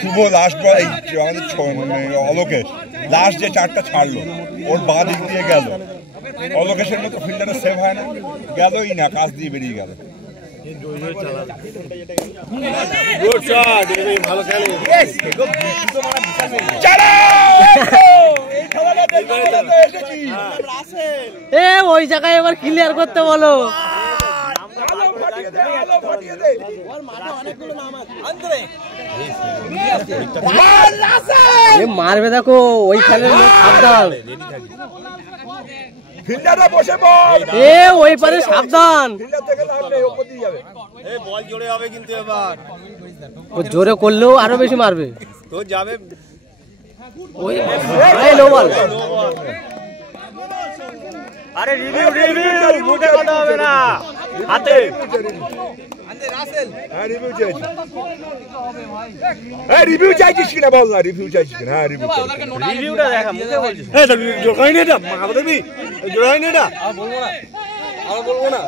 শুভ last আমাদের Alokesh last যে চারটা ছাড়লো ওর বাঁ দিক দিয়ে গেল, অলোকেশের মতো ফিল্ডারে সেভ হয় না, গেলই না, কাজ দিয়ে বেরিয়ে গেল। ওই জায়গায় এবার ক্লিয়ার করতে বলো। মারবে দেখো ওই খেলের সাবধান, ওই পারে সাবধান। ও জোরে করলেও আরো বেশি মারবে তো যাবে। আরে রিভিউ মুখে কথা হবে না, হাতে রিভিউ চাইছিস কিনা বল না, রিভিউ চাইছিস কিনা? হ্যাঁ রিভিউটা দেখা, মুখে বলছিস। জোড়াই না এটা, মাথা দেবি জোড়াই না এটা, আর বলবো না, আর বলবো না।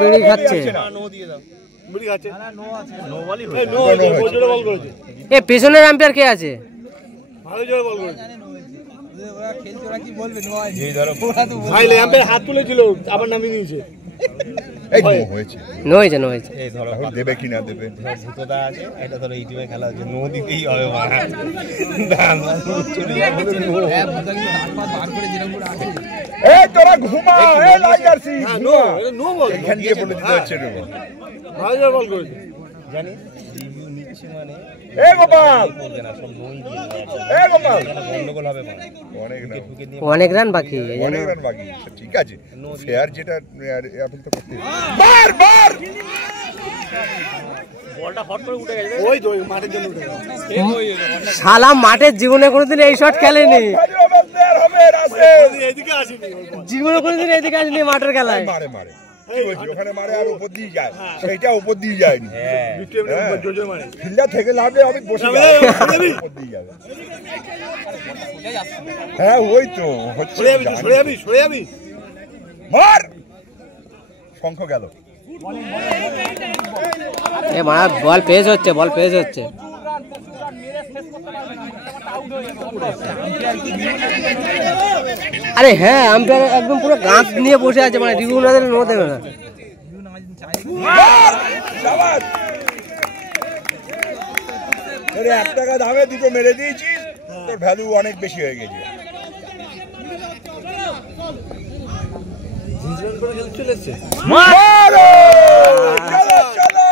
বিড়ি খাচ্ছে, পেছনের আম্পায়ার কে আছে? হাত তুলেছিল আবার নামিয়ে নিয়েছে। দেবে কি না দেবে এটা ধরো ইউটিউবে খেলা হচ্ছে, নো দিতেই হবে। তোরা ঘুমা, এখান দিয়ে বলে দিতে হচ্ছে বল করেছে জানি মানে অনেক রান বাকি, ঠিক আছে। যেটা শালা মাঠের জীবনে কোনোদিন এই শট খেলেনি, জীবনে কোনোদিন এদিকে আসেনি মাঠের খেলায়। ওখানে মারে আর উপর দিয়ে যায়, সেইটা উপর দিয়ে যায়নি। ফিল্ডার থেকে লাভে আমি বসে উপর দিয়ে যাবে। হ্যাঁ ওই তো মার শঙ্খ গেল। বল পেজ হচ্ছে, বল পেজ হচ্ছে। আরে হ্যাঁ, আম্পায়ার একদম পুরো গাছ নিয়ে বসে আছে, মানে রিভিউ না দিলে নো দেবে না। ৳1 দামে দুটো মেরে দিয়েছিস, তোর ভ্যালু অনেক বেশি হয়ে গেছে। চলো